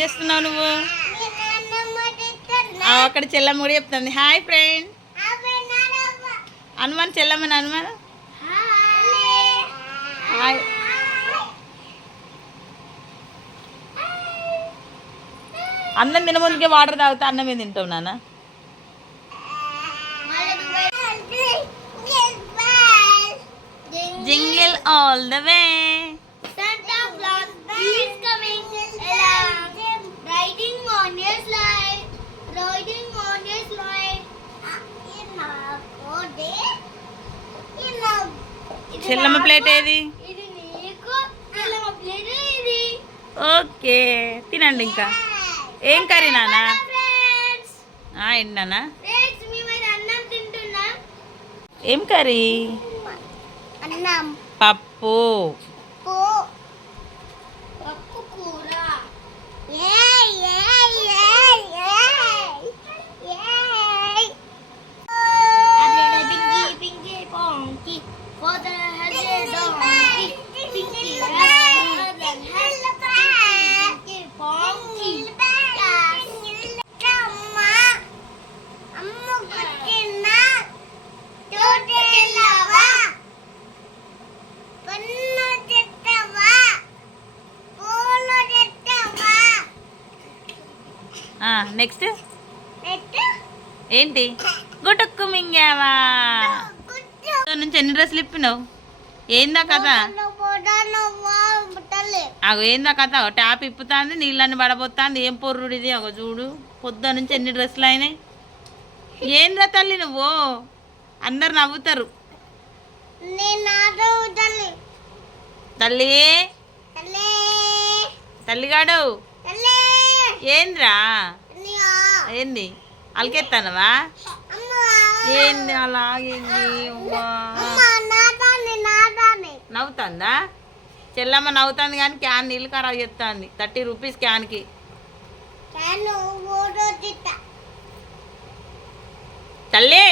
చేస్తున్నావు నువ్వు? అక్కడ చెల్లమ్మ కూడా చెప్తుంది హాయ్ ఫ్రెండ్. హనుమాన్ చెల్లమ్మని హనుమాన్ హాయ్. అన్నం తిన ముందుకే వాటర్ తాగుతా అన్నం మీద తింటావు నాన్న. Jingle all the way. Chellamma plate ఏది? ఓకే తినండి. ఇంకా ఏం కర్రీ నానా? ఏంటి నానా? ఏం కర్రీ? పప్పు. నెక్స్ట్ ఏంటి? గుటుక్కు మింగావా నుంచి ఎన్ని డ్రెస్సులు ఇప్పినావు? ఏందా కథ? అగో ఏందా కథ? ట్యాప్ ఇప్పుతాంది, నీళ్ళని పడబోతుంది. ఏం పొర్రుడిది? అగో చూడు, పొద్దు నుంచి ఎన్ని డ్రెస్సులు అయినాయి. ఏంద్రా తల్లి నువ్వు? అందరు నవ్వుతారు. తల్లి తల్లిగాడు ఏంద్రా? ఏంది అలకెత్తానవా? ఏంది అలాగేంది? నవ్వుతుందా చెల్లమ్మ? నవ్వుతుంది కానీ క్యాన్ నీళ్ళు ఖరాబ్ చేస్తుంది. 30 రూపీస్ క్యాన్కి. తల్లి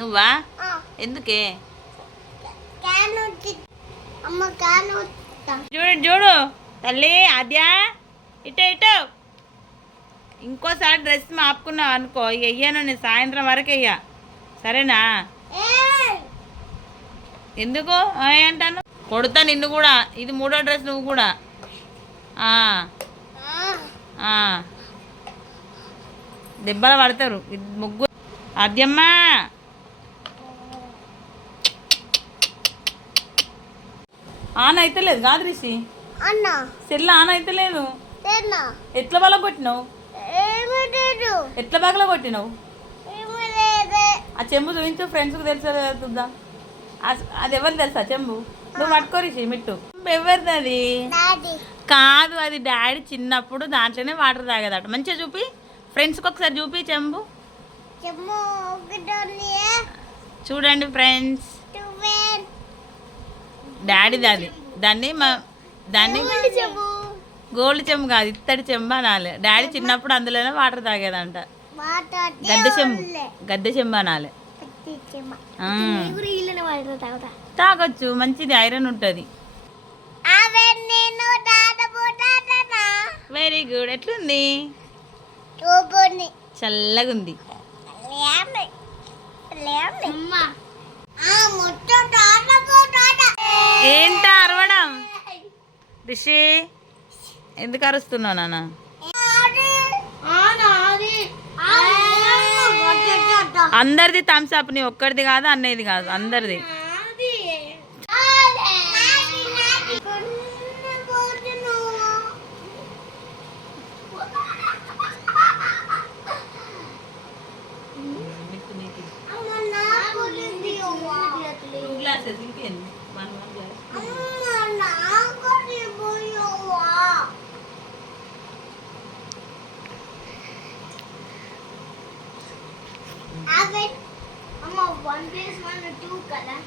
నువ్వా? ఎందుకే? చూడు చూడు తల్లి ఆద్యా, ఇటు ఇటు. ఇంకోసారి డ్రెస్ మాపుకున్నావు అనుకో, ఇక వెయ్యాను నేను సాయంత్రం వరకు వెయ్యా, సరేనా? ఎందుకు అంటాను? కొడతా నిన్ను కూడా. ఇది 3వ డ్రెస్, నువ్వు కూడా. దెబ్బలు పడతారు ముగ్గురు. ఆద్యమ్మా ఆన్ అయితే లేదు కాదు రిషి, సెల్ ఆన్ అయితే లేదు. ఎట్లా బల కొట్టినావు? ఎట్లా బాగలా కొట్టినావు? ఆ చెంబు చూపించు, ఫ్రెండ్స్కి తెలుసా? అది ఎవరు తెలుసా చెంబు? నువ్వు పట్టుకో రిషి మిట్టు. ఎవరిది అది? కాదు, అది డాడీ చిన్నప్పుడు దాంట్లోనే వాటర్ తాగేదట. మంచిగా చూపి, ఫ్రెండ్స్కి ఒకసారి చూపి చెంబు. చూడండి ఫ్రెండ్స్, డాడీది అది. దాన్ని గోల్డ్ చెంబు కాదు, ఇత్తడి చెంబు అనాలి. డాడీ చిన్నప్పుడు అందులోనే వాటర్ తాగేదంట. గద్దె చెంబు అనాలి. తాగొచ్చు, మంచిది, ఐరన్ ఉంటుంది. Very good. ఎట్లుంది? చల్లగా ఉంది. ఏంటా అరవడం? రిషి ఎందుకు అరుస్తున్నావు నాన్న? అందరిది థమ్స్ అప్, నీ ఒక్కడిది కాదు, అన్నయ్యది కాదు, అందరిది. One place, 1 or 2 color.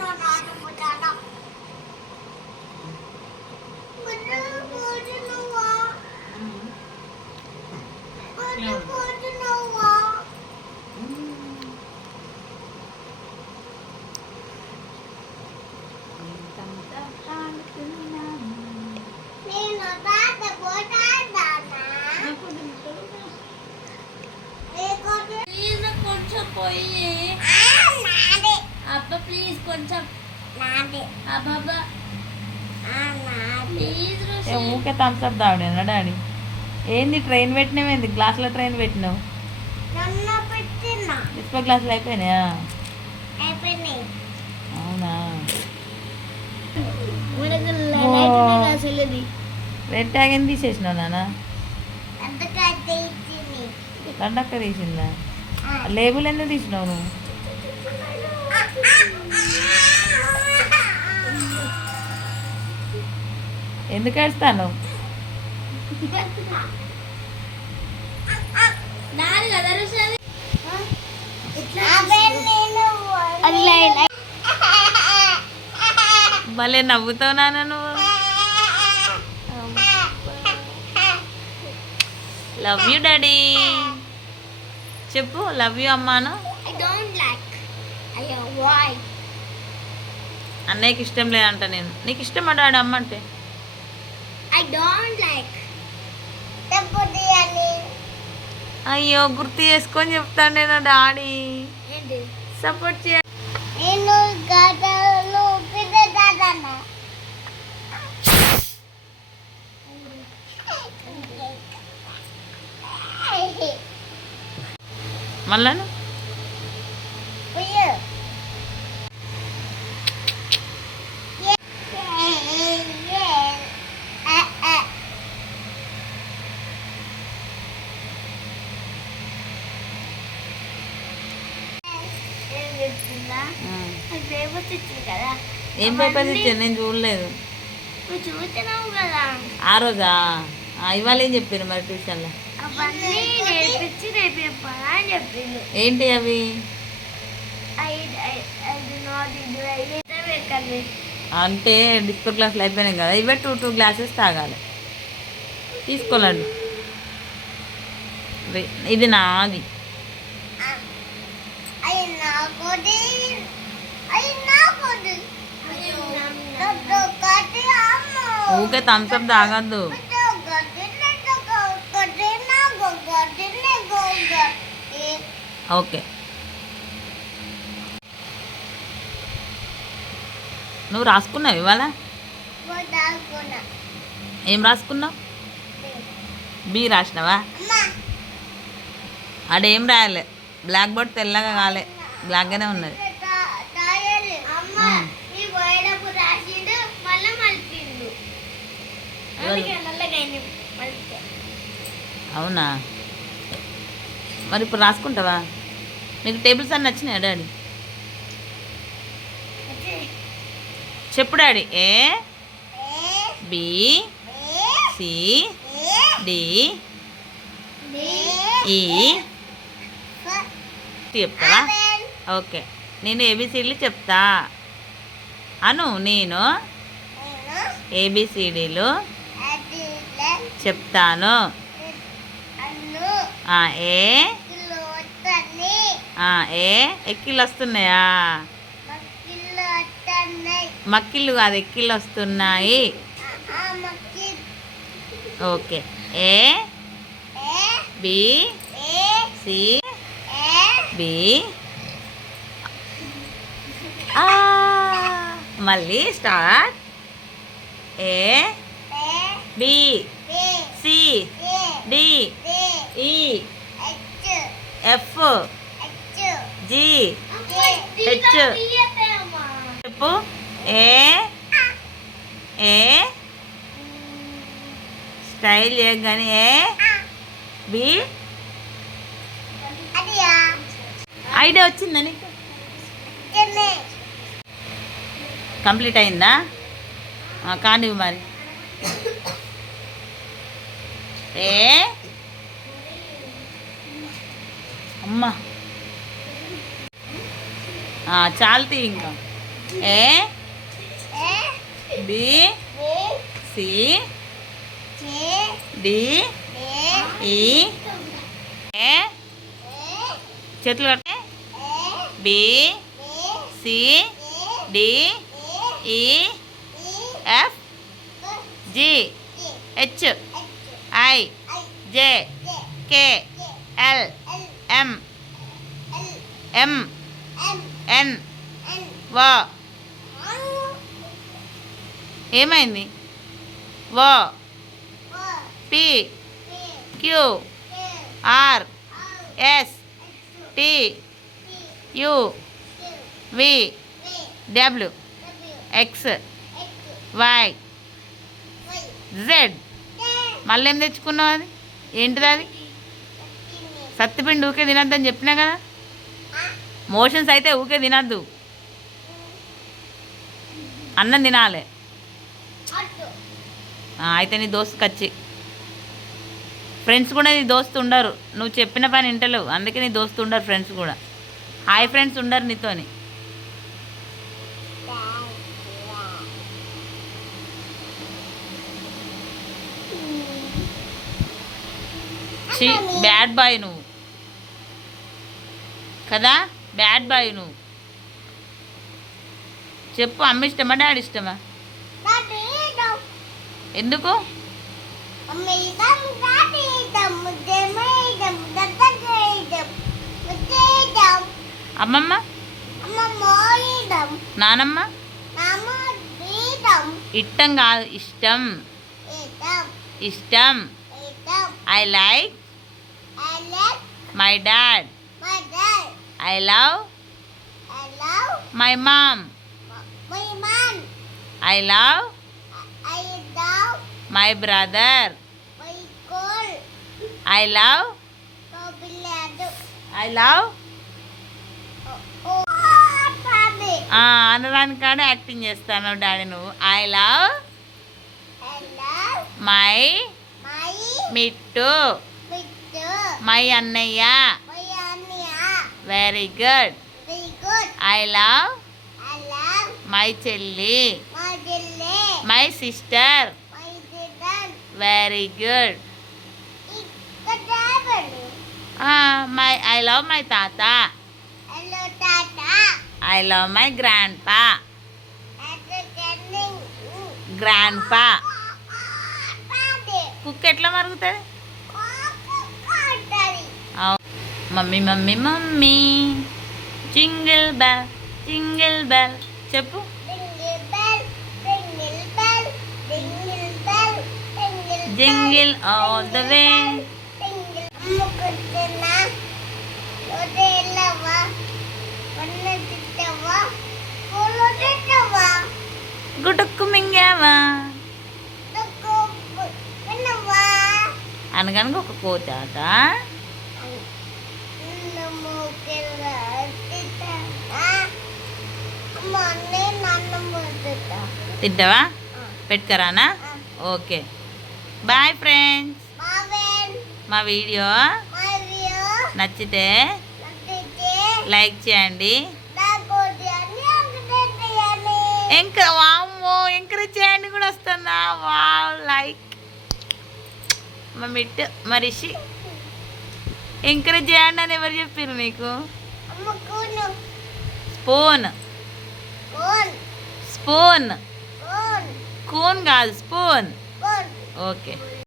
Not auto potato. పోయి అబ్బా ప్లీజ్ కొంచెం అబ్బా ప్లీజ్ ఊకే థమ్స్ అప్ తాగడేనా డాడీ? ఏంది ట్రైన్ పెట్టినావేంది? గ్లాసులో ట్రైన్ పెట్టినావు. డిస్పో గ్లాసులు అయిపోయినాయా? అవునా? రెడ్ ట్యాగ్ ఏం తీసేసినావు నాన్న? కండక్క తీసిందా? లేబుల్ ఎందుకు తీసినావు నువ్వు? ఎందుకు ఏడుస్తాను? భలే నవ్వుతావు నాన్న నువ్వు. లవ్ యూ డాడీ చెప్పు. లవ్ యూ అమ్మాను. అన్నయ్యకి ఇష్టం లేదంట. నేను నీకు ఇష్టమా డాడీ అమ్మ అంటే? అయ్యో గుర్తు చేసుకొని చెప్తాను నేను డాడీ. సపోర్ట్ చేయ మళ్ళాను ఏం పేపర్స్ ఇచ్చాను? నేను చూడలేదు. చూస్తున్నావు కదా ఆ రోజా? ఇవాళ ఏం చెప్పారు మరి ట్యూషన్లో? అవన్నీ నేర్పించి రేపు చెప్పాలా అని చెప్పిండు. ఏంటి అవి? అంటే డిస్పో గ్లాసులు అయిపోయినాయి కదా, ఇవే 2 గ్లాసెస్ తాగాలి. తీసుకోలేండి. ఇది నాది. ఊకే థమ్స్అప్ తాగద్దు. ఓకే నువ్వు రాసుకున్నావు ఇవాళ? ఏం రాసుకున్నావు? బి రాసినావా? ఆడేం రాయలే. బ్లాక్ బోర్డ్ తెల్లగా కాలే, బ్లాక్గానే ఉన్నది. అవునా? మరి ఇప్పుడు రాసుకుంటావా? నీకు టేబుల్స్ అన్నీ నచ్చినాయా డాడీ? చెప్పు daddy. A B C D E చెప్తావా? ఓకే నేను ఏబిసిడీలు చెప్తా అను. నేను ఏబిసిడీలు చెప్తాను. ఏ ఎక్కిళ్ళు వస్తున్నాయా? మక్కిళ్ళు కాదు, ఎక్కిళ్ళు వస్తున్నాయి. Okay A B C B మళ్ళీ start. A B C D E F G H. చెప్పు. ఏ స్టైల్ చేయగానే ఏ బి. ఐడియా వచ్చిందా నీకు? కంప్లీట్ అయిందా? కానీ మరి ఏ అమ్మా చాలుతీ ఇంకా. ఏ బి సి డి ఈ చేతులు కట్టే. B C D E F G H I J K L M M M N N వా O ఏమైంది వా O P P Q Q R R S X T T U Q V V W W X X Y Y Z Z మళ్ళీ ఏం తెచ్చుకున్నావు అది ఏంటిది అది Continue సత్తిపిండి ఊకే తినద్దని చెప్పినా కదా మోషన్స్ అయితే ఊకే తినద్దు అన్నం తినాలి Auto అయితే నీ దోస్తు కచ్చి ఫ్రెండ్స్ కూడా నీ దోస్తు ఉండరు నువ్వు చెప్పిన పని వింటలేవు అందుకే నీ దోస్తు ఉండరు ఫ్రెండ్స్ కూడా హాయ్ ఫ్రెండ్స్ ఉండరు నీతోని ఛీ బ్యాడ్ బాయ్ నువ్వు కదా బ్యాడ్ బాయ్ నువ్వు చెప్పు అమ్మ ఇష్టమా డాడీ ఇష్టమా Daddy dum ఎందుకు Mommy dum Daddy dum Jimmy dum Daddy dum dum అమ్మమ్మ Mama Molly dum నానమ్మ Mama dum ఇష్టం కాదు ఇష్టం dum ఇష్టం dum I like I like my dad my dad I love I love my mom my mom I love I love my brother my girl I love Tobilado I love Oh Daddy అనడానికి కాడే acting చేస్తాను daddy నువ్వు I love I love my my Mittu picture my అన్నయ్య my Anya very good very good I love I love my చెల్లి my jelly my sister my dad very good the devil my I love my తాత hello tata I love my grand పా at the canning grand పా Daddy కుక్క ఎట్లా మరుగుతుంది Daddy mummy mummy mummy jingle bell jingle bell చెప్పు jingle bell jingle bell jingle bell jingle jingle all the way jingle అమ్ముకుంటున్నా రోజు వెళ్ళవా వన్న తిట్టవా పూలు తిట్టవా గుటుక్కు మింగావా తుక్కు విన్నవా అనగనగా ఒక కోతాట నమ్మకెళ్ళా తిట్టా అమ్మ నేను నన్ను తిట్టా తింటావా పెట్టుకరానా ఓకే బాయ్ ఫ్రెండ్స్ బావెన్ మా వీడియో మరియు నచ్చితే నచ్చితే లైక్ చేయండి నాకు అని అంగడి ఇంకా వామ్మో ఎంకరేజ్ చేయండి కూడా వస్తుందా వావ్ లైక్ మా మిట్ మరిషి ఎంకరేజ్ చేయండి అని ఎవరు చెప్పారు మీకు అమ్మ కూను స్పూన్ కోన్ స్పూన్ కోన్ కూన్ కాదు స్పూన్ కోన్ ఓకే